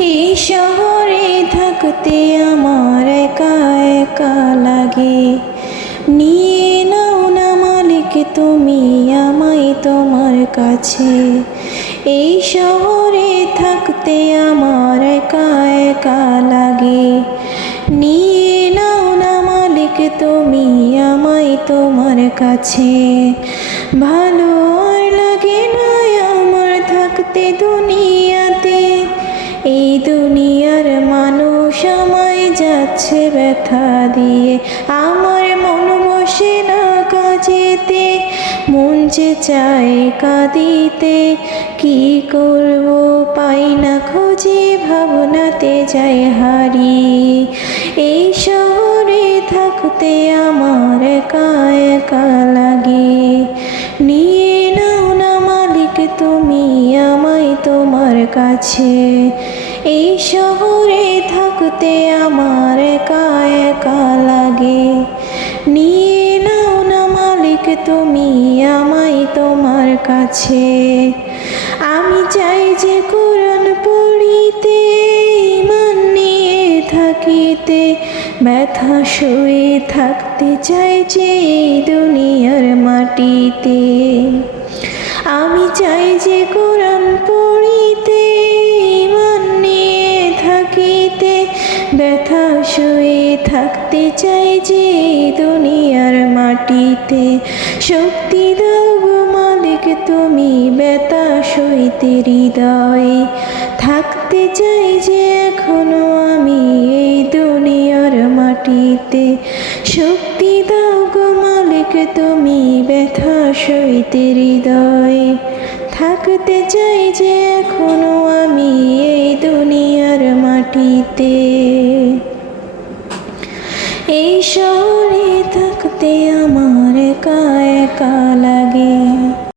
এই শহরে থাকতে আমার একা একা লাগে। নিয়ে নাও না মালিক তুমি আমায় তোমার কাছে। এই শহরে থাকতে আমার একা একা লাগে। নিয়ে নাও না মালিক তুমি আমায় তোমার কাছে। ভালো আর লাগে না আমার থাকতে দুনিয়াতে। এই দুনিয়ার মানুষ আমায় যাচ্ছে ব্যথা দিয়ে। আমার মন বসে না কাজেতে, মন যে চায় কাঁদিতে। কি করব পাই না খুঁজে, ভাবনাতে যাই হারিয়ে। এই শহরে থাকতে আমার একা একা লাগে। নিয়ে নাও না মালিক তুমি আমায় তোমার কাছে। এই শহরে থাকতে আমার একা একা লাগে। নিয়ে নাও না মালিক তুমি আমায় তোমার কাছে। আমি চাই যে কোরআন পড়িতে, ঈমান নিয়ে থাকিতে। ব্যথা শুয়ে থাকতে চাই যে এই দুনিয়ার মাটিতে। আমি চাই যে কোরআন পড়িতে, ঈমান নিয়ে থাকিতে। ব্যথা শুয়ে থাকতে চাই যে এই দুনিয়ার মাটিতে। শক্তি দাও গো মালিক তুমি ব্যথা সইতে হৃদয়ে। থাকতে চাই যে এখনো আমি এই দুনিয়ার মাটিতে। শক্তি দাও গো মালিক তুমি ব্যথা সইতে হৃদয়ে। থাকতে চাই যে এখনো আমি এই দুনিয়ার মাটিতে। এই শহরে থাকতে আমার একা একা লাগে।